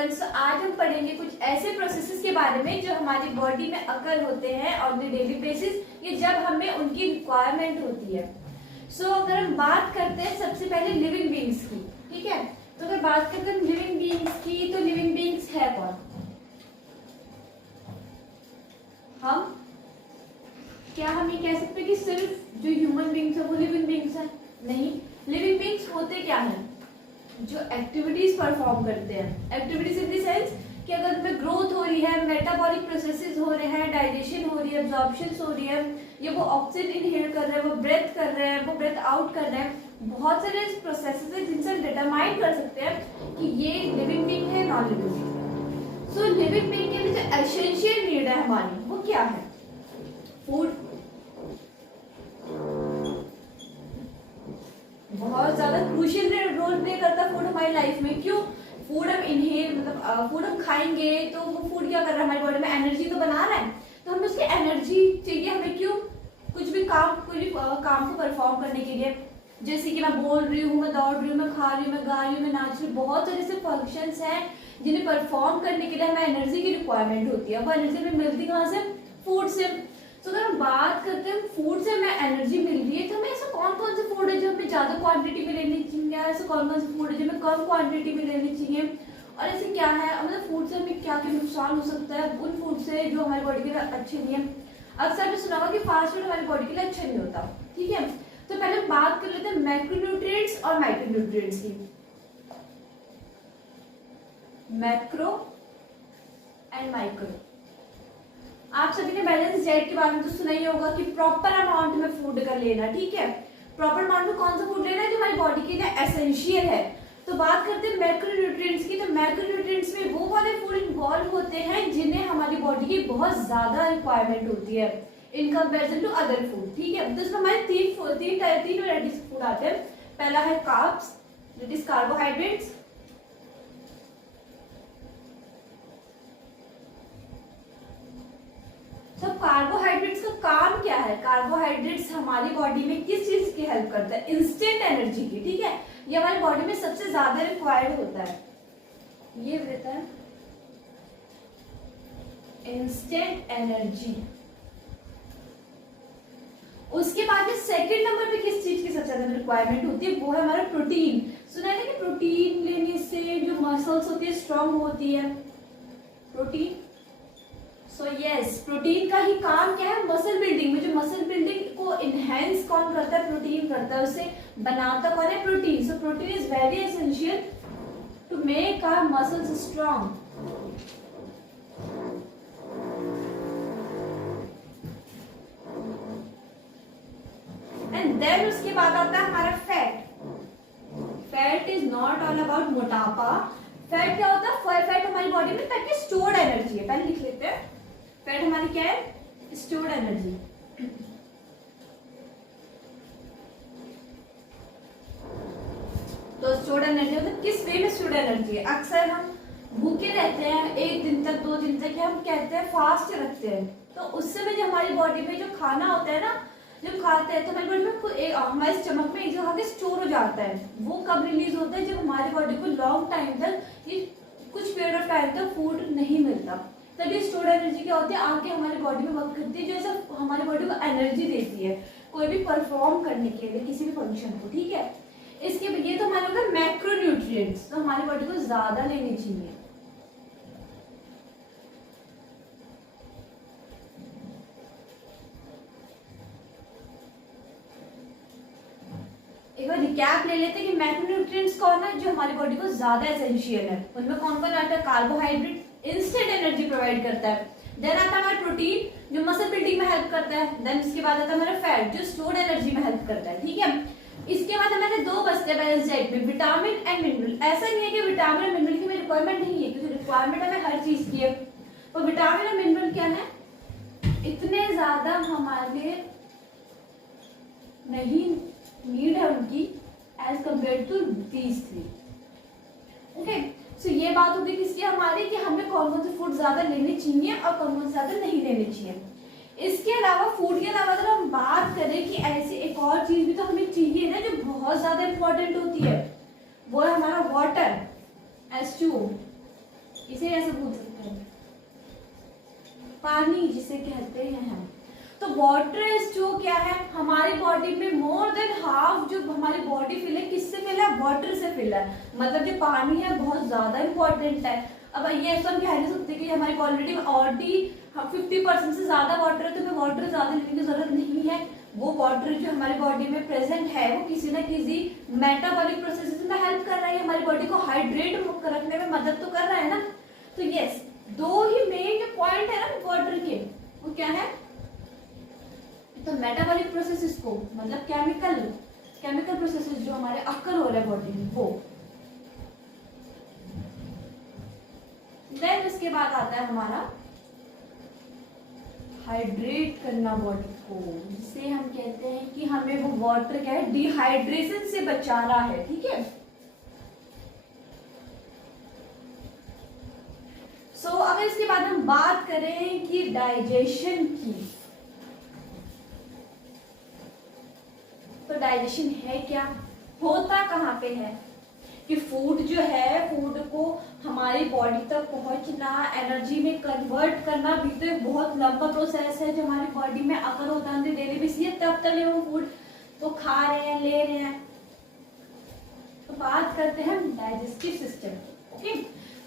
Students, आज हम पढ़ेंगे कुछ ऐसे प्रोसेसेस के बारे में जो हमारी बॉडी में अकर होते हैं ऑन द डेली बेसिस, ये जब हमें उनकी रिक्वायरमेंट होती है। अगर हम बात करते हैं सबसे पहले लिविंग बीइंग्स की, ठीक है, तो अगर बात करते हैं लिविंग बीइंग्स की, तो लिविंग बीइंग्स है कौन? हम ये कह सकते हैं कि सिर्फ जो ह्यूमन बीइंग्स है वो लिविंग बीइंग्स है? नहीं, लिविंग बीइंग्स होते क्या है? जो एक्टिविटीज परफॉर्म करते हैं। एक्टिविटीज इन द सेंस कि अगर तुम्हें ग्रोथ हो रही है, मेटाबॉलिक प्रोसेसेस हो रहे हैं, डाइजेशन हो रही है, एब्जॉर्प्शन हो रही है, या वो ऑक्सीजन इनहेल कर रहे हैं, वो ब्रेथ कर रहे हैं, वो ब्रेथ आउट कर रहे हैं, बहुत सारे प्रोसेसेस है जिनसे हम डिटरमाइन कर सकते हैं कि ये लिविंग बीइंग है, नॉन लिविंग बीइंग। सो लिविंग बीइंग के लिए जो एसेंशियल नीड है हमारी, वो क्या है? फूड। बहुत ज्यादा क्रूशियल रोल प्ले करता है फूड हमारी लाइफ में। क्यों? फूड हम इनहेल मतलब फूड हम खाएंगे तो वो फूड क्या कर रहा है? हमारी बॉडी में एनर्जी तो बना रहा है, तो हमें उसकी एनर्जी चाहिए हमें। क्यों? कोई भी काम को परफॉर्म करने के लिए, जैसे कि मैं बोल रही हूँ, मैं दौड़ रही हूँ, मैं खा रही हूँ, मैं गा रही हूँ, मैं नाच रही हूँ, बहुत सारे ऐसे फंक्शंस हैं जिन्हें परफॉर्म करने के लिए हमें एनर्जी की रिक्वायरमेंट होती है। वो एनर्जी हमें मिलती कहाँ से? फूड से। तो अगर हम बात करते हैं फूड से हमें एनर्जी मिल रही है, तो हमें ऐसा कौन कौन से फूड है जो हमें ज्यादा क्वांटिटी में लेनी चाहिए, ऐसे कौन कौन से फूड है जो हमें कम क्वांटिटी में लेनी चाहिए, और ऐसे क्या है, मतलब फूड से हमें क्या क्या नुकसान हो सकता है उन फूड से जो हमारी बॉडी के लिए अच्छे नहीं है। अक्सर आपने सुना होगा कि फास्ट फूड हमारी बॉडी के लिए अच्छा नहीं होता, ठीक है। तो पहले बात कर लेते हैं मैक्रोन्यूट्रिएंट्स और माइक्रोन्यूट्रिएंट्स की। Macro and micro. आप सभी ने बैलेंस डाइट के बारे में तो सुना ही होगा कि प्रॉपर अमाउंट में फूड का लेना, ठीक है। प्रॉपर अमाउंट में कौन सा फूड लेना है जो हमारी बॉडी के लिए एसेंशियल है। तो बात करते हैं मैक्रोन्यूट्रिएंट्स की। तो मैक्रोन्यूट्रिएंट्स में वो वाले फूड इन्वॉल्व होते हैं जिन्हें हमारी बॉडी की बहुत ज्यादा रिक्वायरमेंट होती है in comparison to other food, ठीक है। तो इसमें हमारे तीन वैरायटीज फूड आते हैं। पहला है कार्ब्स, दैट इज कार्बोहाइड्रेट्स। सब कार्बोहाइड्रेट्स का काम क्या है? कार्बोहाइड्रेट्स हमारी बॉडी में किस चीज की हेल्प करता है? इंस्टेंट एनर्जी की, ठीक है। ये हमारी बॉडी में सबसे ज्यादा रिक्वायर्ड होता है, ये रहता है इंस्टेंट एनर्जी। उसके बाद में सेकंड नंबर पे किस चीज की सबसे ज्यादा रिक्वायरमेंट होती है? वो है हमारा प्रोटीन। सुना है ना कि प्रोटीन लेने से जो मसल्स होती है स्ट्रांग होती है, प्रोटीन। सो यस, प्रोटीन का ही काम क्या है? मसल बिल्डिंग में। जो मसल बिल्डिंग को इनहेंस कौन करता है? प्रोटीन करता है। उसे बनाता कौन है? Protein. So protein is very essential to make our muscles strong. And then उसके बाद आता है हमारा fat. Fat is not all about मोटापा। फैट क्या होता है? फैट हमारी बॉडी में फैट की स्टोर्ड एनर्जी है। पहले लिख लेते हैं, फैट हमारी क्या है? Stored energy. तो स्टोर्ड एनर्जी मतलब किस वे में स्टोर्ड एनर्जी है? अक्सर हम भूखे रहते हैं 1 दिन तक 2 दिन तक, हम कहते हैं फास्ट रखते हैं, तो उस समय जो हमारी बॉडी में जो खाना होता है ना, जब खाते हैं तो हमारी बॉडी में हमारे स्टमक में एक जगह के स्टोर हो जाता है। वो कब रिलीज होता है? जब हमारी बॉडी को लॉन्ग टाइम तक, कुछ पीरियड ऑफ टाइम तक फूड नहीं मिलता, तभी स्टोर्ड एनर्जी क्या होती है? आके हमारी बॉडी में वर्क करती है, जो ऐसा हमारी बॉडी को एनर्जी देती है कोई भी परफॉर्म करने के लिए, किसी भी फंक्शन को, ठीक है। इसके ये तो हमारे होगा मैक्रोन्यूट्रिएंट्स, तो हमारी बॉडी को ज्यादा लेनी चाहिए। एक बार रिकैप ले लेते हैं कि मैक्रोन्यूट्रिएंट्स कौन है जो हमारी बॉडी को ज्यादा एसेंशियल है। उनमें कौन कौन आता है? कार्बोहाइड्रेट इंस्टेंट एनर्जी प्रोवाइड करता है। देन आता है हमारा प्रोटीन जो मसल बिल्डिंग में हेल्प करता है। देन इसके बाद आता है हमारा फैट जो स्टोर्ड एनर्जी में हेल्प करता है, ठीक है। इसके बाद हमारे 2 बचते हैं बैलेंस डाइट में, विटामिन एंड मिनरल। ऐसा नहीं है कि विटामिन और मिनरल की मेरी रिक्वायरमेंट नहीं है, क्योंकि रिक्वायरमेंट हमें हर चीज की है। तो विटामिन और मिनरल क्या है? इतने ज्यादा हमारे नहीं नीड है उनकी age compare to these 3, okay. So ये बात होती है किसकी? हमारी, कि हमें कौन कौन से फूड ज्यादा लेने चाहिए और कौन कौन से ज्यादा नहीं लेने चाहिए। इसके अलावा फूड के अलावा अगर हम बात करें कि ऐसी एक और चीज भी तो हमें चाहिए ना जो बहुत ज्यादा इंपॉर्टेंट होती है, वो है हमारा वाटर, H2O। पानी जिसे कहते हैं हम। तो वाटर जो क्या है हमारी बॉडी में मोर देन हाफ जो हमारी बॉडी फिल है किससे फिल है, वाटर से फिल है। मतलब जो पानी है बहुत ज्यादा इंपॉर्टेंट है। अब ये ऐसा हम कह नहीं सकते कि हमारी ऑलरेडी 50% से ज्यादा वाटर है तो हमें वाटर ज्यादा लेने की जरूरत नहीं है। वो वाटर जो हमारी बॉडी में प्रेजेंट है वो किसी न किसी मेटाबॉलिक प्रोसेस में हेल्प कर रहा है, हमारी बॉडी को हाइड्रेट रखने में मदद तो कर रहा है ना। तो यस, दो ही मेन जो पॉइंट है ना वाटर के, वो क्या है, तो मेटाबॉलिक प्रोसेसेस को मतलब केमिकल प्रोसेसेस जो हमारे अक्कर हो रहे हैं बॉडी में वो। देन उसके बाद आता है हमारा हाइड्रेट करना बॉडी को, जिसे हम कहते हैं कि हमें वो वाटर क्या है डिहाइड्रेशन से बचा रहा है। ठीक है, सो अगर इसके बाद हम बात करें कि डाइजेशन की, तो डाइजेशन है क्या, होता कहाँ पे है कि फूड जो है फूड को हमारी बॉडी तक पहुंचना, एनर्जी में कन्वर्ट करना भी तो एक बहुत लंबा प्रोसेस है जो हमारी बॉडी में अगर होता है डेली बेसिस तब तक वो फूड तो खा रहे हैं, ले रहे हैं। तो बात करते हैं डाइजेस्टिव सिस्टम। ओके,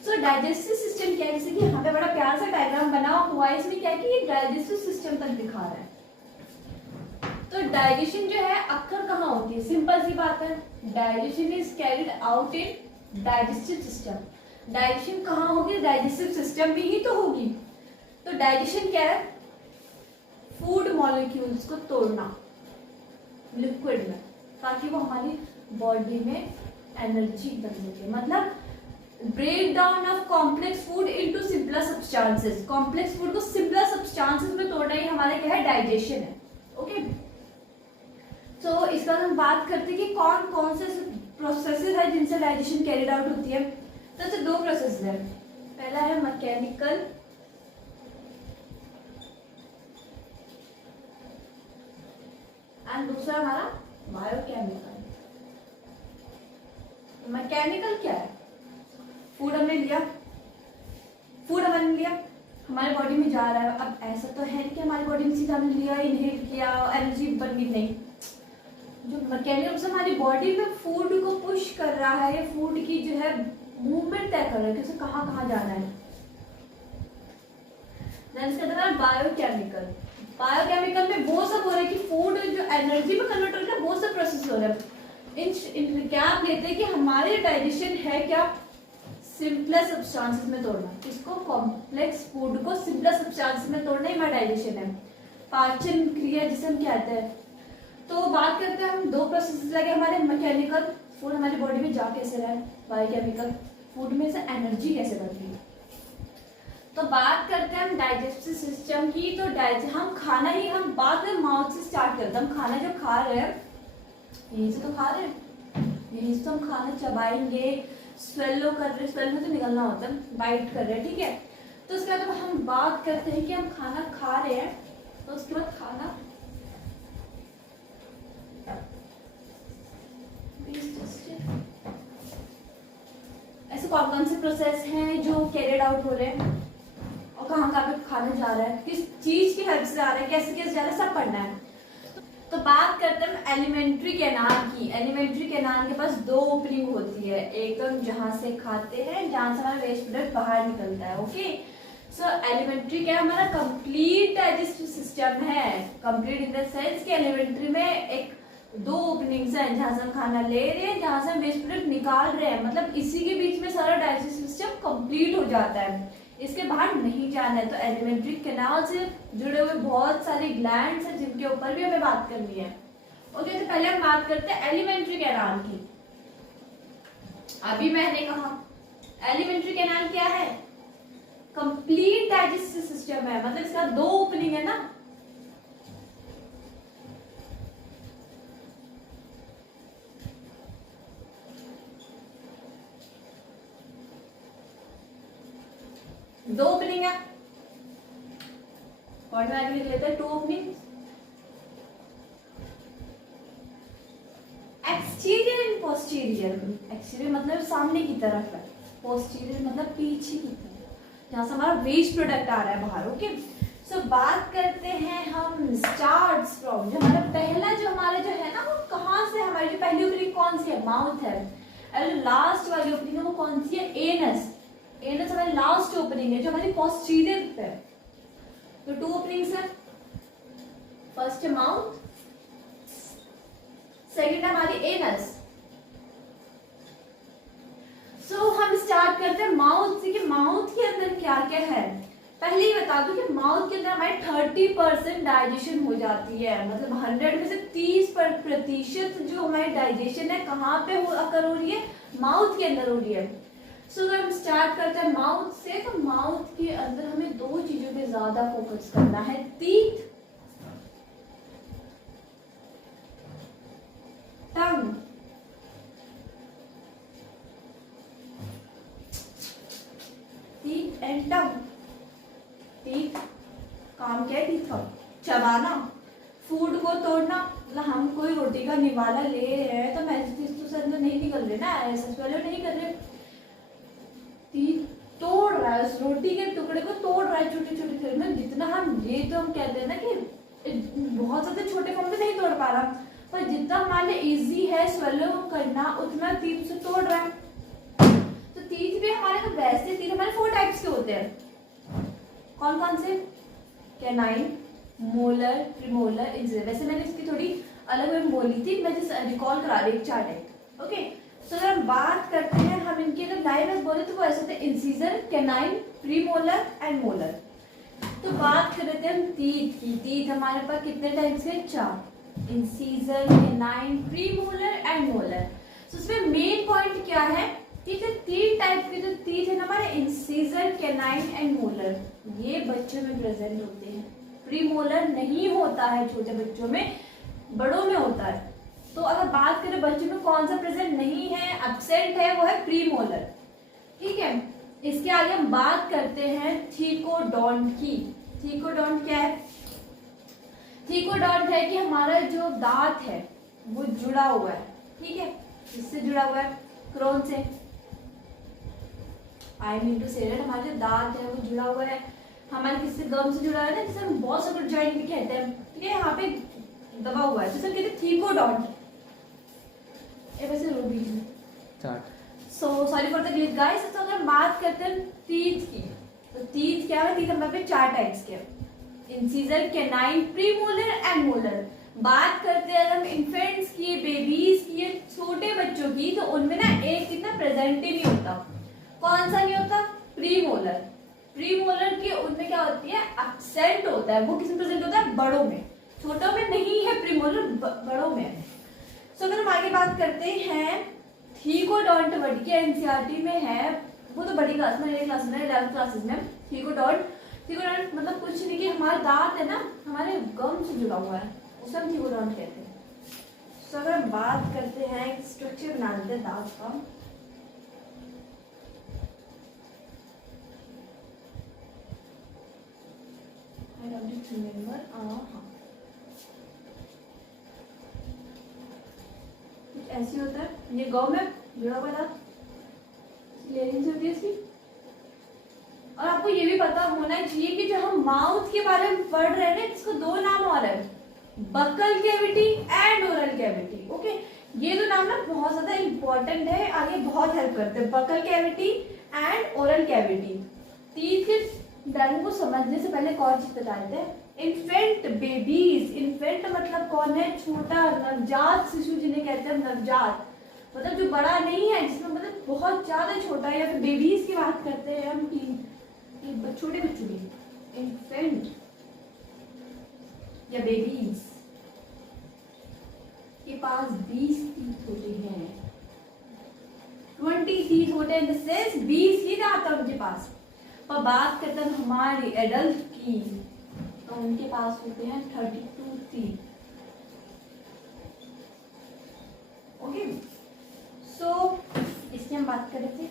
सो डाइजेस्टिव सिस्टम क्या है, जैसे कि हमें बड़ा प्यार से डायग्राम बना हुआ है, इसमें क्या है कि ये डाइजेस्टिव सिस्टम तक दिखा रहा है। तो डाइजेशन जो है अक्सर कहाँ होती है, सिंपल सी बात है, digestion is carried out in digestive system. Digestion कहाँ होगी, डाइजेस्टिव सिस्टम में ही तो होगी। तो डाइजेशन क्या है, फूड मॉलिक्यूल्स को तोड़ना लिक्विड में ताकि वो हमारी बॉडी में एनर्जी बन सके। मतलब break down of complex food into simpler substances, complex food को सिंपलर सब्सटेंसेस में तोड़ना ही हमारा क्या है, डाइजेशन है। ओके, तो इस बार हम बात करते हैं कि कौन कौन से प्रोसेसेस है जिनसे डाइजेशन कैरिड आउट होती है। तो दो प्रोसेस है, पहला है मैकेनिकल एंड दूसरा हमारा बायोकेमिकल। मैकेनिकल क्या है, फूड हमने लिया, हमारे बॉडी में जा रहा है। अब ऐसा तो है कि हमारी बॉडी में सीधा हमने लिया, इनहेल किया, एनर्जी बन गई, नहीं। जो मैकेनिज्म हमारी बॉडी में फूड को पुश कर रहा है, या फूड की जो है मूवमेंट तय कर रहा है कि उसे कहाँ कहाँ जाना है। इसके बाद बायोकेमिकल, बायोकेमिकल में वो सब हो रहा है कि फूड जो एनर्जी में कन्वर्ट हो रहा है वो सब प्रोसेस हो रहा है। इन क्या आप लेते हैं कि हमारे डाइजेशन है क्या, सिंपलर सब्सटेंसेस में तोड़ना, इसको कॉम्प्लेक्स फूड को सिंपलर सब्सटेंसेस में तोड़ना ही हमारा डाइजेशन है, पाचन क्रिया जिसे हम कहते हैं। तो बात करते हैं हम दो प्रोसेस लगे हमारे, मैकेनिकल फूड हमारी बॉडी में जा कैसे रहा है, बायोकेमिकल फूड में से एनर्जी कैसे बनती है। तो बात करते हैं हम डाइजेस्टिव सिस्टम की। तो हम खाना ही हम बात में माउथ से स्टार्ट करते हैं। हम खाना जब खा रहे हैं यहीं से तो खा रहे हैं, यहीं से तो हम खाना चबाएंगे, स्वेलो कर रहे, स्वेलो में तो निकलना होता है, बाइट कर रहे हैं। ठीक है, तो उसके बाद हम बात करते हैं कि हम खाना खा रहे हैं, तो उसके बाद खाना ऐसे कौन कौन से प्रोसेस हैं जो कैरिड आउट हो रहे हैं और कहाँ कहाँ पे खाना जा रहा है, किस चीज की हेल्प से जा रहा है, कैसे कैसे जा रहा है, सब पढ़ना है। तो बात करते हैं एलिमेंट्री कैनाल की। एलिमेंट्री कैनाल के पास दो ओपनिंग होती है, एक तो हम जहाँ से खाते हैं, जहाँ से हमारा वेस्ट प्रोडक्ट बाहर निकलता है। ओके, सो एलिमेंट्री क्या हमारा कंप्लीट डाइजेस्टिव सिस्टम है। कंप्लीट इन द सेंस कि एलिमेंट्री में एक दो ओपनिंग्स हैं, जहां से हम खाना ले रहे हैं, जहां से हम वेस्ट प्रोडक्ट निकाल रहे हैं। मतलब इसी के बीच में सारा डाइजेस्टिव सिस्टम कंप्लीट हो जाता है, इसके बाहर नहीं जाना है। तो एलिमेंट्री कैनाल से जुड़े हुए बहुत सारे ग्लैंड्स हैं जिनके ऊपर भी हमें बात करनी है। ओके, तो पहले हम बात करते हैं एलिमेंट्री कैनाल की। अभी मैंने कहा एलिमेंट्री कैनाल क्या है, कंप्लीट डाइजेस्टिव सिस्टम है, मतलब इसका दो ओपनिंग है ना। दो ओपनिंग है, पॉइंट में आगे लिख लेते हैं, two opening. Exterior and posterior. Exterior मतलब सामने की तरफ है, पोस्टीरियर मतलब पीछे की तरफ, जहां से हमारा वेस्ट प्रोडक्ट आ रहा है बाहर। ओके, सो सो बात करते हैं हम स्टार्ट्स फ्रॉम, जो हमारा पहला जो हमारा जो है ना वो कहाँ से, हमारी जो पहली ओपनिंग कौन सी है, माउथ है। और लास्ट वाली ओपनिंग है वो कौन सी है, एनस। एनस हमारी लास्ट ओपनिंग है जो हमारी पोस्टीरियर है। तो 2 ओपनिंग्स है, फर्स्ट है माउथ, सेकंड है हमारी एनस। सो हम स्टार्ट करते हैं माउथ से कि माउथ के अंदर क्या क्या है। पहले ही बता दूं कि माउथ के अंदर हमारी 30% डाइजेशन हो जाती है, मतलब 100 में से 30% जो हमारी डाइजेशन है कहाँ पे अकर हो रही है, माउथ के अंदर हो रही है। सो अगर हम स्टार्ट करते हैं माउथ से, तो माउथ के अंदर हमें 2 चीजों पे ज्यादा फोकस करना है, teeth, tongue. Teeth and tongue. Teeth काम क्या है, टीथ का चबाना, फूड को तोड़ना। मतलब हम कोई रोटी का निवाला ले रहे हैं तो मैजिक तो अंदर नहीं निकल रहे ना, ऐसा वाले नहीं कर रहे। टीथ तोड़ रहा है, उस रोटी के टुकड़े को तोड़ रहा है छोटे छोटे में। जितना हम, ये तो हम कहते हैं ना कि बहुत ज्यादा छोटे फॉर्म में नहीं तोड़ पा रहा, पर जितना हमारे लिए इजी है स्वेलो करना उतना टीथ से तोड़ रहा है। तो टीथ भी हमारे, वैसे टीथ हमारे 4 टाइप्स के होते हैं। कौन कौन से, कैनाइन, मोलर, प्रीमोलर, इंसिजर। वैसे मैंने इसकी थोड़ी अलग में बोली थी, मैं जस्ट रिकॉल करा रही हूँ 4 टाइप। ओके, सो अगर हम बात करते हैं, हम इनके अगर लाइन में बोले तो वो ऐसे थे, incisor, canine, premolar and molar. तो बात कर रहे थे हम टीथ की। टीथ हमारे पास कितने टाइप्स के, 4, incisor, canine, premolar and molar. So इसमें मेन पॉइंट क्या है कि जो 3 टाइप के जो टीथ है हमारे, इंसिजर, कैनाइन एंड मोलर, ये बच्चों में प्रेजेंट होते हैं। प्रीमोलर नहीं होता है छोटे बच्चों में, बड़ों में होता है। तो अगर बात करें बच्चों में कौन सा प्रेजेंट नहीं है, एब्सेंट है, वो है प्रीमोलर। ठीक है, इसके आगे हम बात करते हैं थीकोडोंट की। थीकोडोंट क्या है, थीकोडोंट है कि हमारा जो दांत है वो जुड़ा हुआ है। ठीक है, इससे जुड़ा हुआ है, क्रोन से। आई मीन टू से हमारे जो दांत है वो जुड़ा हुआ है हमारे किससे, गम से जुड़ा है ना, जिसे हम बहुत सारे जॉइंट भी कहते हैं। ठीक है, यहाँ पे दबा हुआ है, जिसे हम कहते हैं थीकोडोंट। वैसे रो बीच में so sorry for the glitch guys. तो अगर बात करते हैं टीथ की, तो टीथ क्या है, टीथ हमारे पे 4 टाइप्स के, incisor, canine, premolar and molar. बात करते हैं अगर हम इन्फेंट्स की, बेबीज की, छोटे बच्चों की, तो उनमें ना एक कितना प्रेजेंट ही नहीं होता। कौन सा नहीं होता, प्रीमोलर। प्रीमोलर के उनमें क्या होती है, एब्सेंट होता है। वो किसमें प्रेजेंट होता है, बड़ों में। छोटों में नहीं है प्रीमोलर, बड़ों में है। सो अगर हम आगे बात करते हैं, थीकोडोंट वर्ड के एनसीईआरटी में है, वो तो बड़ी क्लास में, 11th क्लासेस में। थीकोडोंट मतलब कुछ नहीं कि हमारा दांत है ना, हमारे गम से जुड़ा हुआ है, उसे हम थीकोडोंट कहते हैं। सो अगर हम बात करते हैं, स्ट्रक्चर बना देते हैं दांत का। ऐसी होता है, ये गौ में जुड़ा हुआ था, लेयरिंग होती है इसकी। और आपको ये भी पता होना चाहिए कि जो हम माउथ के बारे में पढ़ रहे हैं ना, इसको 2 नाम और है, buccal cavity and oral cavity. Okay, ये 2 नाम ना बहुत ज्यादा इंपॉर्टेंट है, आगे बहुत हेल्प करते हैं, buccal cavity and oral cavity. Teeth के डायग्राम को समझने से पहले एक और चीज बता देते हैं, इन्फेंट बेबीज। इन्फेंट मतलब कौन है, छोटा नवजात शिशु जिन्हें कहते हैं नवजात, मतलब जो बड़ा नहीं है, जिसमें मतलब बहुत ज्यादा छोटा है, या फिर बेबीज की बात करते हैं हम, छोटे बच्चों की, इन्फेंट या बेबीज के पास 20 टीथ होते हैं, 20 टीथ होते हैं, जिससे 20 ही दांत है उनके पास। पर बात करते हैं हमारी एडल्ट की, तो उनके पास होते हैं 32 टीथ। ओके, सो इसकी हम बात कर रहे थे,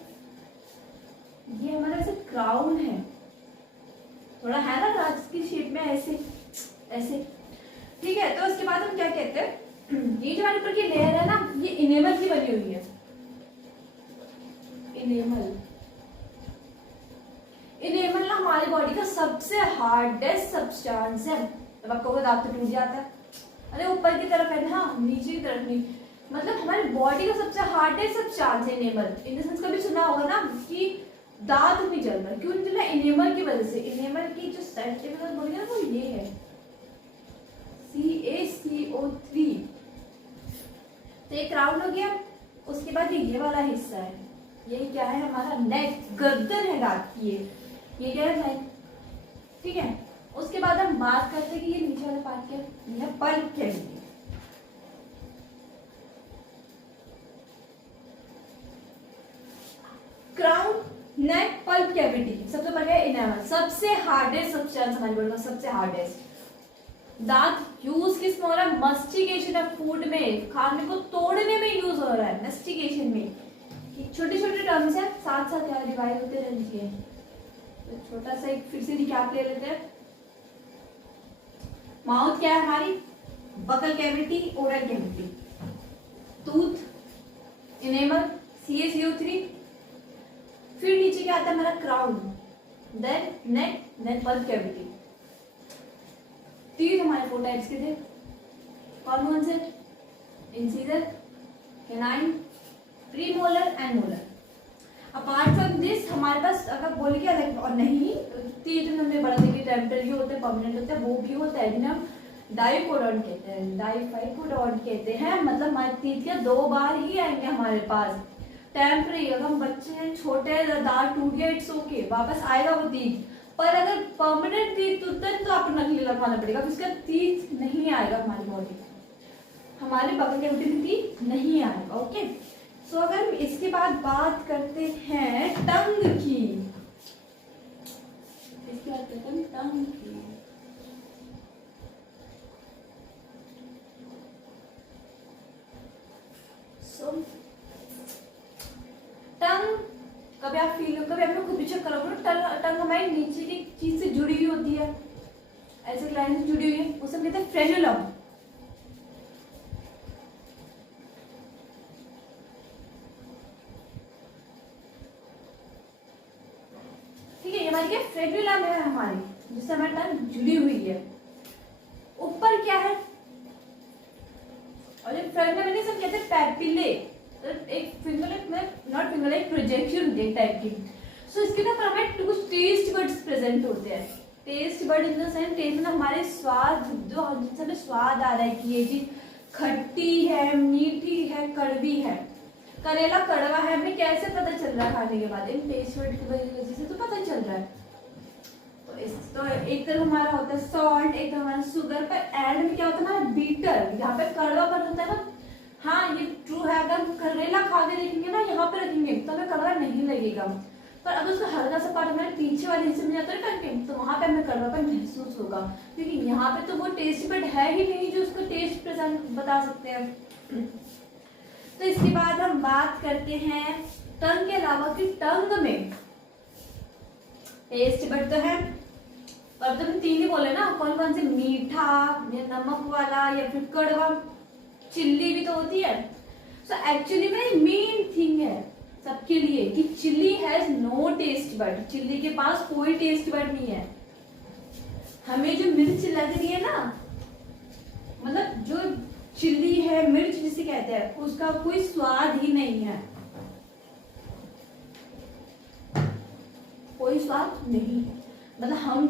ये हमारा ऐसे क्राउन है, थोड़ा है ना राज की शेप में, ऐसे ऐसे। ठीक है, तो इसके बाद हम क्या कहते हैं, ये जो हमारे ऊपर की लेयर है ना, ये इनेमल की बनी हुई है। इनेमल, इनेमल ना हमारे हमारी बॉडी का सबसे हार्डेस्ट सब्सटेंस है। अब आपको दांत तो टूट जाता है, अरे ऊपर की तरफ है ना, नीचे की तरफ नहीं। मतलब हमारी बॉडी का सबसे हार्डेस्ट सब्सटेंस है इनेमल। इन द सेंस कभी सुना होगा ना कि दांत नहीं जल रहा, क्यों नहीं जल रहा? इनेमल की वजह से। इनेमल की जो सेंटीमीटर बोलेंगे ना वो ये है, CaCO3। तो एक राउंड हो गया। उसके बाद ये वाला हिस्सा है, ये क्या है? हमारा नेक, गर्दन है दांत की। ये क्या है? नेक। ठीक है। उसके बाद हम बात करते हैं कि ये नीचे वाला पार्ट क्या है? यह पल्प कैविटी। क्राउन, नेक, पल्प कैविटी। सबसे पहले इनेमल, सबसे हार्डेस्ट सब्सटेंस हमारी बॉडी का, सबसे हार्डेस्ट। दांत यूज किस में हो रहा है? मस्टिकेशन ऑफ फूड में, खाने को तोड़ने में यूज हो रहा है, मस्टिकेशन में। छोटे छोटे टर्म्स है, साथ साथ क्या रिवाइज होते रहने चाहिए। तो छोटा सा एक फिर से रिकैप ले लेते हैं। माउथ क्या है हमारी? Buccal cavity, oral cavity. Tooth, enamel, CaCO3। फिर नीचे क्या आता है हमारा? क्राउन, देन नेक, देन पल्प कैविटी। टीथ हमारे 4 टाइप्स के थे। कौन कौन से? Incisor, canine, premolar and molar. Apart from this हमारे पास अगर बोले क्या और नहीं, टीथ में बड़ा देखिए टेम्पररी होते हैं, परमानेंट होते हैं, वो भी होता है जिन्हें हम डाइकोडोंट कहते हैं, डाइफाइकोडोंट कहते हैं। मतलब हमारे टीथ के 2 बार ही आएंगे हमारे पास। टेम्पररी, अगर हम बच्चे हैं, छोटे, दांत टूट गया, इट्स ओके, वापस आएगा वो टीथ। पर अगर परमानेंट टीथ टूटता है तो आपको नकली लगवाना पड़ेगा, उसका टीथ नहीं आएगा हमारी बॉडी, हमारे बगल के टीथ नहीं आएगा। ओके। सो अगर हम इसके बाद बात करते हैं टंग की, इसके बाद करते हैं टंग की। सो टंग, कभी आप फील, कभी आप लोग खुद भी चेक करोगे, टंग हमारी नीचे की चीज से जुड़ी हुई होती है, ऐसे लाइन से जुड़ी हुई है, उसे कहते हैं फ्रेन्युलम। फ्रेन्युलम है हमारी, जिससे हमारी टंग जुड़ी हुई है। ऊपर क्या है? और ये फ्रेन्युलम नहीं, सब कहते हैं पैपिले, एक फिंगर में, नॉट फिंगर, एक प्रोजेक्शन एक टाइप की। सो इसके ऊपर हमें कुछ टेस्ट बड्स प्रेजेंट होते हैं। Taste bud in the sense, taste में हमारे स्वाद, जो जिससे हमें स्वाद आ रहा है कि ये चीज खट्टी है, मीठी है, कड़वी है। करेला कड़वा है, हमें कैसे पता चल रहा है? खाने के बाद इन टेस्ट बड की वजह से तो पता चल रहा है। तो एक तरफ हमारा होता है सॉल्ट, एक तरफ हमारा शुगर, पर एंड में क्या होता है हमारा बीटर, यहाँ पे कड़वापन होता है ना। हाँ ये ट्रू है, अगर हम करेला खा के देखेंगे ना, यहाँ पे रखेंगे तो हमें कड़वा नहीं लगेगा, पर अगर उसका हल्का सा पार्ट हमारे पीछे वाले हिस्से में जाता है टंग, तो वहां पे हमें कड़वापन महसूस होगा, क्योंकि यहाँ पे तो वो टेस्ट बड है ही नहीं जो उसको टेस्ट प्रेजेंट बता सकते हैं। तो इसके बाद हम बात करते हैं टंग के अलावा कि टंग में टेस्ट बड तो है, और तो 3 ही बोले ना, कौन कौन से? मीठा या नमक वाला या फिर कड़वा, चिल्ली भी तो होती है। सो एक्चुअली में मेन थिंग है सबके लिए कि chilli has no taste bud, chilli के पास कोई टेस्ट बड नहीं है। हमें जो मिर्च लग रही है ना, मतलब जो चिल्ली है, मिर्च जिसे कहते हैं, उसका कोई स्वाद ही नहीं है, कोई स्वाद नहीं है। मतलब हम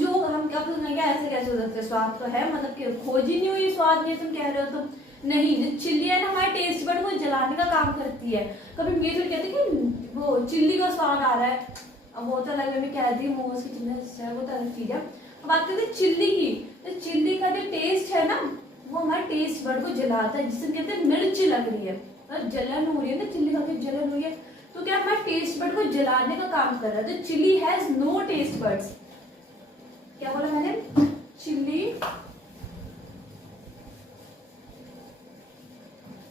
क्या ऐसे कैसे हो सकते? स्वाद तो है, मतलब कि खोज ही नहीं हुई, स्वाद नहीं, तुम कह रहे हो तो नहीं। जो चिल्ली है ना, हमारे टेस्ट बड को जलाने का काम करती है। कभी ये तो कहते कि वो चिल्ली का स्वाद आ रहा है, अब वो तो अलग, मैं कह दी मोमोज की चिल्ली, वो तो अलग चीज है। अब बात करते हैं चिल्ली की, तो चिल्ली का जो टेस्ट है ना, वो हमारे टेस्ट बड को जलाता है, जिसे कहते हैं मिर्च लग रही है, मतलब जलन हो रही है ना, चिल्ली खा के जलन हुई है, तो क्या हमारे टेस्ट बड को जलाने का काम कर रहा है। तो chilli has no taste buds. क्या बोला मैंने? चिल्ली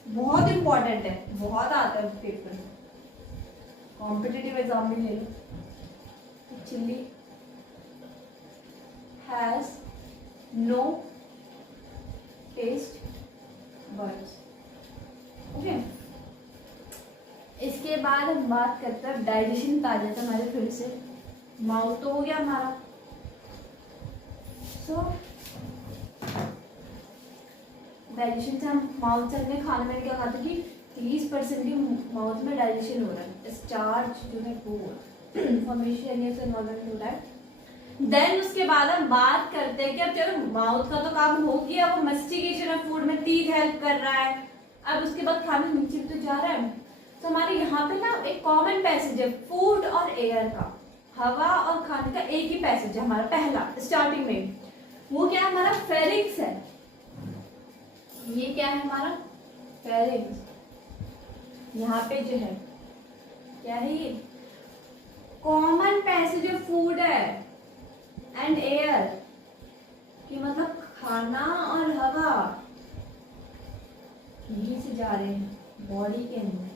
बहुत इंपॉर्टेंट है, बहुत आता है पेपर, कॉम्पिटिटिव एग्जाम में ले लो। Chilli has no taste buds. Okay, इसके बाद हम बात करते हैं डाइजेशन का। आ जाता है हमारे फिर से, माउथ तो हो गया हमारा, सो डाइजेशन से हम माउथ से अपने खाने में क्या खाते हैं कि 30% ही माउथ में डाइजेशन हो रहा है, स्टार्च जो है वो फॉर्मेशन ये से नॉर्मल हो रहा है। देन उसके बाद हम बात करते हैं कि अब चलो माउथ का तो काम हो गया, वो मस्टिकेशन ऑफ फूड में टीथ हेल्प कर रहा है। अब उसके बाद खाना नीचे तो जा रहा है, तो हमारे यहाँ पे ना एक कॉमन पैसेज है फूड और एयर का, हवा और खाने का एक ही पैसेज है हमारा पहला स्टार्टिंग में। वो क्या है हमारा फेरिंग्स है, ये क्या है हमारा फेरिंग्स। यहाँ पे जो है क्या है ये कॉमन पैसेज ऑफ फूड है एंड एयर कि मतलब खाना और हवा यहीं से जा रहे हैं बॉडी के अंदर,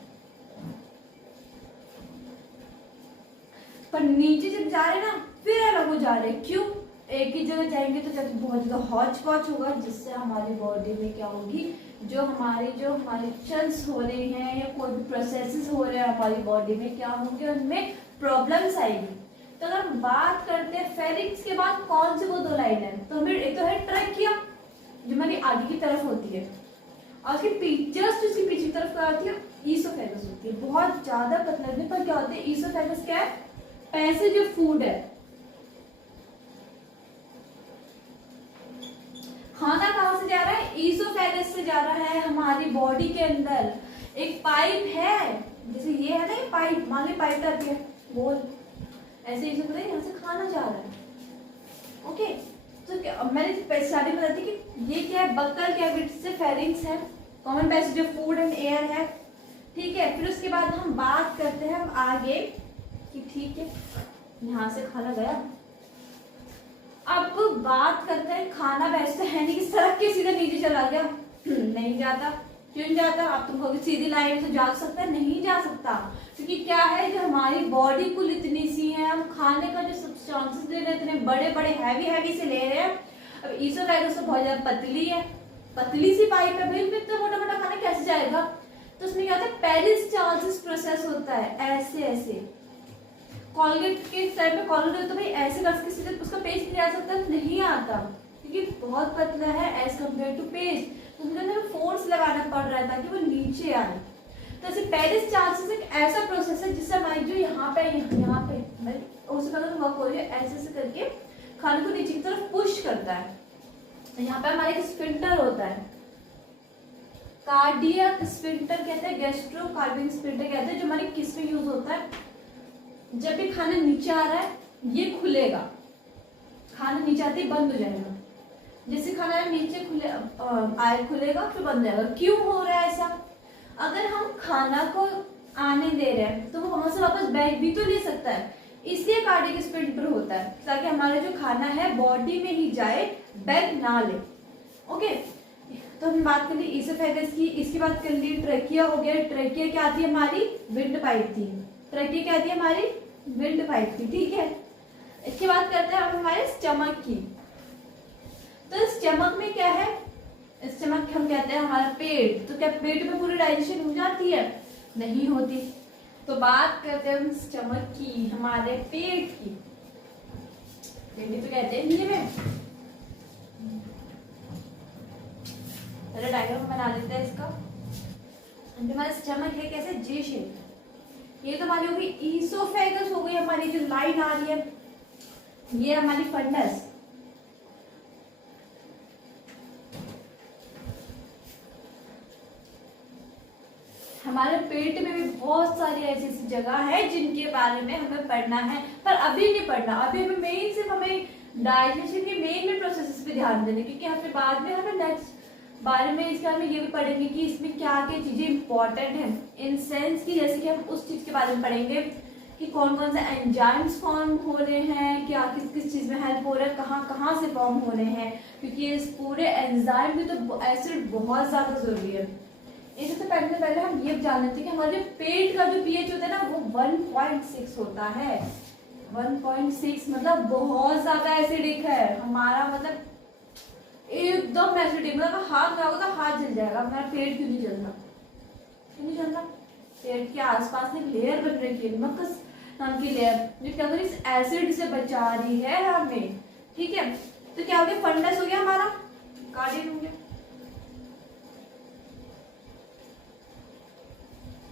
पर नीचे जब जा रहे हैं ना फिर अलग हो जा रहे हैं। क्यों? एक ही जगह जाएंगे तो जब बहुत ज्यादा हॉच पॉच होगा, जिससे हमारी बॉडी में क्या होगी, जो हमारे चल्स हो रहे हैं या कोई भी प्रोसेसेस हो रहे हैं हमारी बॉडी में क्या होंगे, उनमें प्रॉब्लम्स आएगी। तो अगर हम बात करते हैं फेरिंग्स के बाद कौन से वो दो लाइन है, तो हमें एक तो है ट्रैकिया जो हमारी आगे की तरफ होती है, और उसके जस्ट उसकी पीछे की तरफ क्या होती है, ईसोफेगस होती है। बहुत ज्यादा पतले पर क्या होते हैं, ईसोफेगस क्या है, पैसेज ऑफ फूड है। खाना कहां से जा रहा है, ईसोफेगस से जा रहा है। हमारी बॉडी के अंदर एक पाइप है, जैसे ये है ना ये पाइप, मान ली पाइप आती है गोल ऐसे ही, यहाँ से खाना जा रहा है। ओके, तो मैंने स्टार्टिंग में बताती कि ये क्या है, बक्कल कैविटी से फेरिंग्स है, common passage of food and air है। ठीक है, फिर उसके बाद हम बात करते हैं हम आगे कि ठीक है यहाँ से खाना गया। अब बात करते हैं खाना वैसे है नहीं कि सड़क के सीधे नीचे चला गया, नहीं जाता। क्यों नहीं जाता? आप तुम कहोगे सीधी लाइन से जा सकता है, नहीं जा सकता, क्योंकि क्या है जो हमारी बॉडी कुल इतनी सी है, हम खाने का जो सब्सटेंसेस ले रहे हैं इतने बड़े बड़े हैवी से ले रहे हैं। अब ईसोफेगस तो बहुत ज्यादा पतली है, पतली सी पाइप है भाई, इतना मोटा मोटा खाना कैसे जाएगा? तो उसमें क्या होता है, पेरिस्टालसिस प्रोसेस होता है, ऐसे ऐसे कॉलगेट के टाइम पे कॉलगेट होता है भाई, ऐसे करके सीधे उसका पेस्ट नहीं आ सकता, नहीं आता, क्योंकि बहुत पतला है एज कम्पेयर टू पेस्ट, तो उसके अंदर फोर्स लगाना पड़ रहा है ताकि वो नीचे आए। तो ऐसे पेरिस्टालसिस एक ऐसा प्रोसेस है जिससे हमारी जो यहाँ पे उससे पहले तो वर्क हो रही है, ऐसे करके खाने को नीचे की तरफ पुश करता है। यहाँ पे हमारे एक स्फिंक्टर होता है, कार्डियक स्फिंक्टर कहते हैं, गैस्ट्रो कार्डियक स्फिंक्टर कहते हैं, जो हमारे किस में यूज होता है, जब भी खाना नीचे आ रहा है ये खुलेगा, खाना नीचे आते ही बंद हो जाएगा। जैसे खाना नीचे खुलेगा फिर बंद हो जाएगा। क्यों हो रहा है ऐसा? अगर हम खाना को आने दे रहे हैं तो वो वहां से वापस बैग भी तो ले सकता है, इसलिए कार्डियक स्फिंक्टर होता है, ताकि हमारा जो खाना है बॉडी में ही जाए, बैग ना ले। ओके, तो हम बात कर ली ईसोफेगस की, इसकी बात कर ली ट्रेकिया हो गया। ट्रेकिया क्या आती है हमारी, विंड पाइप थी। ट्रेकिया क्या आती है हमारी, विंड पाइप थी। ठीक है, इसकी बात करते हैं अब हमारे स्टमक की। तो स्टमक में क्या है, स्टमक हम कहते हैं हमारा पेट। तो क्या पेट में पूरी डाइजेशन हो जाती है? नहीं होती। तो बात करते हैं हम स्टमक की, हमारे पेट की, पेट भी तो कहते हैं हिंदी में। पहले डायग्राम बना लेते हैं इसका। हमारा स्टमक है कैसे, जे शेप। ये तो हमारी हो गई ईसोफेगस, हो गई हमारी जो लाइन आ रही है, ये हमारी फंडस। हमारे पेट में भी बहुत सारी ऐसी ऐसी जगह है जिनके बारे में हमें पढ़ना है, पर अभी नहीं पढ़ना। अभी हमें मेन सिर्फ हमें डाइजेशन के मेन प्रोसेसेस पे ध्यान देना, क्योंकि हमें बाद में हमें नेक्स्ट बारे में इसके बारे में ये भी पढ़ेंगे कि इसमें क्या क्या चीजें इंपॉर्टेंट है, इन सेंस की जैसे कि हम उस चीज के बारे में पढ़ेंगे कि कौन कौन से एंजाइम्स फॉर्म हो रहे हैं, क्या किस किस चीज में हेल्प हो रहा है, कहाँ कहाँ से फॉर्म हो रहे हैं, क्योंकि इस पूरे एंजाइम में तो एसिड बहुत ज्यादा जरूरी है। इससे पहले हम ये जान लेते हैं कि हमारे पेट का जो पीएच होता है ना वो 1.6 होता है। 1.6 मतलब बहुत ज्यादा एसिडिक है हमारा, मतलब एकदम एसिडिक, मतलब हाथ लगाओ तो हाथ जल जाएगा। हमारा पेट क्यों नहीं जलता, क्यों नहीं जलता? पेट के आसपास एक लेयर बन रही है, मकस नाम की लेयर, जो क्या इस एसिड से बचा रही है हमें। ठीक है, तो क्या हो गया, फंडस हो गया हमारा, कार्डियन हो गया।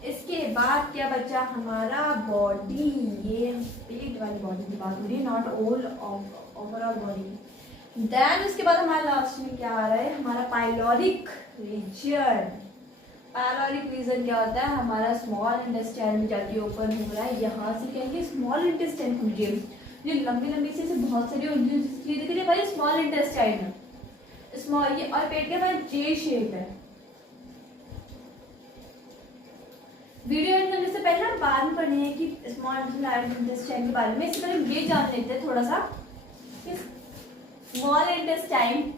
इसके बाद क्या बचा हमारा, बॉडी। ये पेट वाली बॉडी की बात हो रही है, not all overall body. Then उसके बाद हमारा लास्ट में क्या आ रहा है, हमारा पाइलोरिक रीजन। पाइलोरिक रीजन क्या होता है, हमारा स्मॉल इंटेस्टाइन में जाके ओपन हो रहा है। यहाँ से कहेंगे स्मॉल इंटेस्टाइन खुलिए, जो लंबी लंबी से बहुत सारी होती है भाई, स्मॉल इंटेस्टाइन है स्मॉल। ये और पेट के बाद जे शेप है। वीडियो एंड करने से पहले हम बाद में पढ़े हैं कि स्मॉल इंटेस्टाइन के बारे में। इससे पहले ये जान लेते हैं थोड़ा सा, स्मॉल इंटेस्टाइन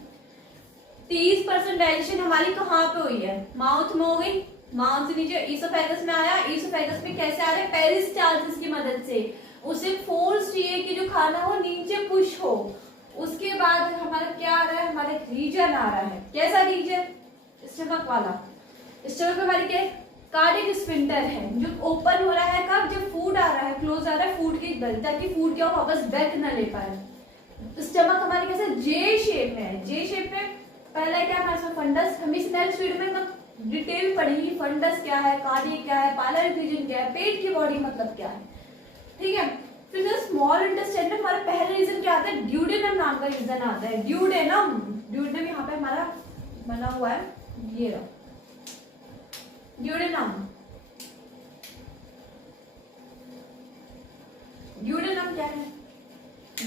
30% डाइजेशन हमारी कहाँ पे हुई है, माउथ में हो गई। माउथ से नीचे ईसोफेगस में आया। ईसोफेगस में कैसे आ रहा है, पेरिस्टाल्सिस की मदद से। उसे फोर्स चाहिए कि जो खाना हो नीचे पुश हो। उसके बाद हमारा क्या आ रहा है, हमारा रीजन आ रहा है। कैसा रीजन, स्टमक वाला। स्टमक में हमारी क्या, कार्डियक स्फिंक्टर है, जो ओपन हो रहा है कब, जब फूड आ रहा है, क्लोज आ रहा है फूड की बल, ताकि फूड क्या हो, वापस बैक ना ले पाए। स्टमक हमारे कैसे, जे शेप में है। जे शेप में पहला क्या है, फंडस। हम इस नेक्स्ट वीडियो में डिटेल पढ़ेंगे फंडस क्या है, कार्डियक क्या है, पाइलोरिक रीजन क्या है, पेट की बॉडी मतलब क्या है, ठीक है। फिर स्मॉल इंटेस्टाइन में हमारा पहला रीजन क्या आता है, ड्यूडेनम नाम का रीजन आता है। ड्यूडेनम, ड्यूडेनम यहाँ पे हमारा बना हुआ है, ये रहा ड्यूडेनम। ड्यूडेनम क्या है,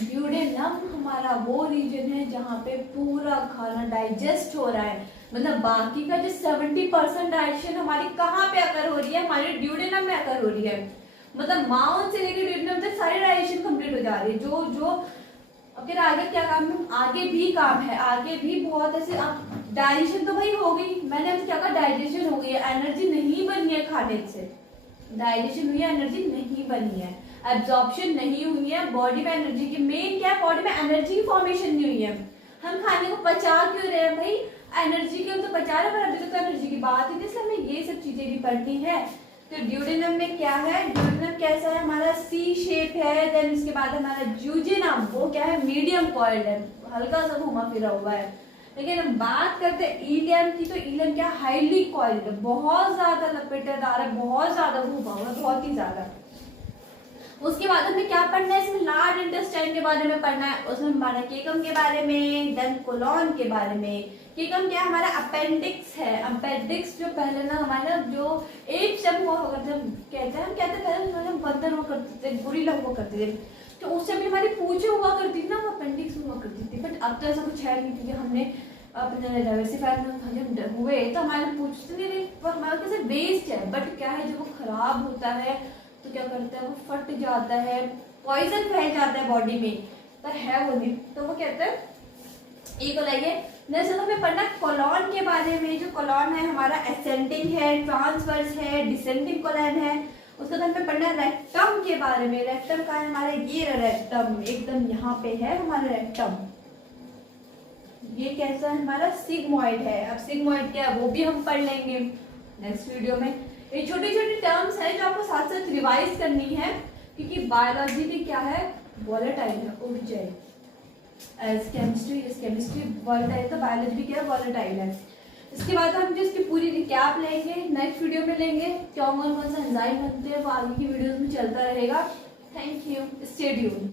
ड्यूडेनम हमारा वो रीजन है जहाँ पे पूरा खाना डाइजेस्ट हो रहा है। मतलब बाकी का जो 70% डाइजेशन हमारी कहाँ पे अकर हो रही है, हमारे ड्यूडेनम में अकर हो रही है। मतलब माउथ से लेकर ड्यूडेनम तक सारी डाइजेशन कंप्लीट हो जा रही है। जो अब फिर आगे क्या काम है, आगे भी काम है, आगे भी बहुत ऐसे। डाइजेशन तो भाई हो गई, मैंने क्या कहा, डाइजेशन हो गई है, एनर्जी नहीं बनी है खाने से। डाइजेशन हुई है, एनर्जी नहीं बनी है, एब्जॉर्प्शन नहीं हुई है बॉडी में एनर्जी की। मेन क्या है, बॉडी में एनर्जी फॉर्मेशन नहीं हुई है। हम खाने को पचा क्यों रहे हैं भाई, एनर्जी के तो पचा रहे, पर अभी तक तो एनर्जी की बात ही, इसलिए हमें ये सब चीजें भी पढ़नी है। तो ड्यूडेनम में क्या है, ड्यूडेनम कैसा है, हमारा सी शेप है। देन उसके बाद हमारा ज्यूजेनम, वो क्या है, मीडियम कॉइल्ड है, हल्का सा घुमा फिरा हुआ है। लेकिन हम बात करते हैं इलियम की, तो इलियम क्या, हाईली कॉइल्ड है, बहुत ज्यादा लपेटेदार है, बहुत ज्यादा घुमा हुआ है, बहुत ही ज्यादा। उसके बाद हमें क्या पढ़ना है, इसमें लार्ज इंटेस्टाइन के बारे में पढ़ना है। उसमें हमारा केकम के बारे में, देन कोलॉन के बारे में। केकम क्या हमारा अपेंडिक्स है। अपेंडिक्स जो पहले ना हमारा जो एक शब्द हुआ करते कहते हैं, हम कहते पहले बंदर हुआ करते थे, गुरिल्ला हुआ करते थे, तो उससे भी हमारी पूछे हुआ करती थी ना, वो अपेंडिक्स हुआ करती थी। बट अब तो ऐसा कुछ है नहीं, क्योंकि हमने अपने डाइवर्सिफाइड हुए तो हमारे पूछते नहीं, वो हमारा कैसे वेस्ट है। बट क्या है, जब वो खराब होता है तो क्या करता है, वो फट जाता है, पॉइजन फैल जाता है बॉडी में, पर है वो नहीं। तो वो कहते हैं ये को लाइए। नेक्स्ट हमें पढ़ना कोलॉन के बारे में। जो कोलॉन है हमारा असेंडिंग है, ट्रांसवर्स है, डिसेंडिंग कोलॉन है। उसके बाद हमें पढ़ना रेक्टम के बारे में। रेक्टम का है हमारे, ये रेक्टम एकदम यहाँ पे है हमारा रेक्टम। ये कैसा है, हमारा सिग्मॉइड है। अब सिग्मॉइड क्या है वो भी हम पढ़ लेंगे नेक्स्ट वीडियो में। ये छोटी छोटी टर्म्स है जो आपको साथ साथ रिवाइज करनी है, क्योंकि बायोलॉजी भी क्या है, वॉलेटाइल है, उठ जाए। एज केमिस्ट्री, इस केमिस्ट्री वॉलेटाइल, तो बायोलॉजी भी क्या है, वॉलेटाइल है। इसके बाद हम जो इसकी पूरी रिकैप लेंगे नेक्स्ट वीडियो में लेंगे, कौन कौन सा एंजाइम बनते हैं वो आगे की वीडियोस में चलता रहेगा। Thank you, stay tuned.